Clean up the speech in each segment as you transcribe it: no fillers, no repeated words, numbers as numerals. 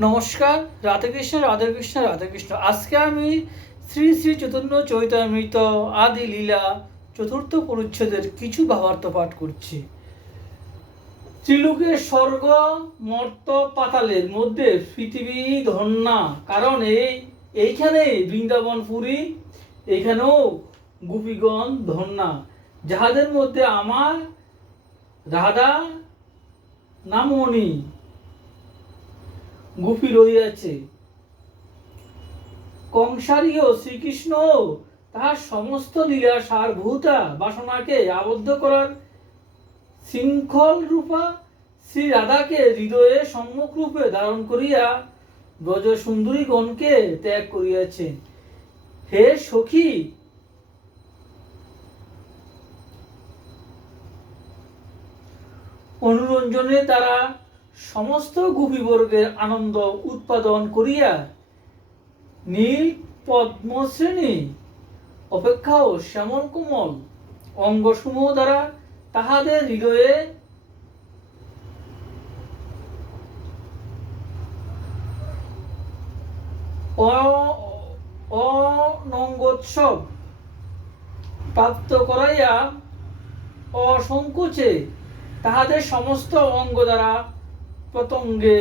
নমস্কার। রাধেকৃষ্ণ রাধেকৃষ্ণ রাধেকৃষ্ণ। আজকে আমি শ্রী শ্রী চৈতন্য চরিতামৃত আদি লীলা চতুর্থ পরিচ্ছেদের কিছু ভাবার্থ পাঠ করছি। ত্রিলোকের স্বর্গ মর্ত পাতালের মধ্যে পৃথিবী ধন্যা, কারণ এইখানে বৃন্দাবনপুরী, এইখানেও গোপীগণ ধন্যা, যাহাদের মধ্যে আমার রাধা নামমণি গোপী রহিয়াছে। কংসারীয় শ্রীকৃষ্ণ তাহার সমস্ত লীলা সারভূতা বাসনাকে আবদ্ধ করার শৃঙ্খল রূপা শ্রী রাধাকে হৃদয়ে সম্মুখ রূপে ধারণ করিয়া ব্রজ সুন্দরীগণকে ত্যাগ করিয়াছেন। হে সখী, অনুরঞ্জনে তারা সমস্ত গোপীবর্গের আনন্দ উৎপাদন করিয়া নীল পদ্মশ্রেণী অপেক্ষাও শ্যামল কোমল অঙ্গসমূহ দ্বারা তাহাদের হৃদয়ে অনঙ্গোৎসব প্রাপ্ত করাইয়া অসংকোচে তাহাদের সমস্ত অঙ্গ দ্বারা প্রত্যঙ্গে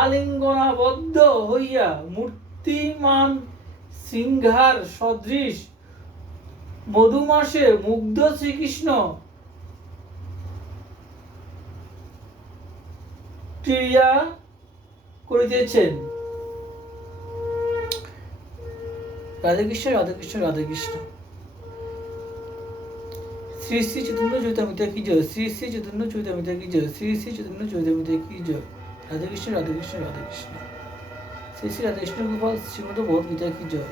আলিঙ্গনাবদ্ধ হইয়া মূর্তিমান সিংহার সদৃশ মধুমাসে মুগ্ধ শ্রীকৃষ্ণ ক্রিয়া করিতেছেন। রাধেকৃষ্ণ রাধেকৃষ্ণ রাধেকৃষ্ণ। শ্রী শ্রী চৈতন্য চরিতামৃত কি জয়, শ্রী শ্রী চৈতন্য চরিতামৃত কি জয়, শ্রী শ্রী চৈতন্য চরিতামৃত কি জয়। রাধেকৃষ্ণ রাধেকৃষ্ণ রাধেকৃষ্ণ। শ্রী শ্রী রাধেকৃষ্ণ গোপাল শ্রীমদ ভগবদ্গীতা কি জয়।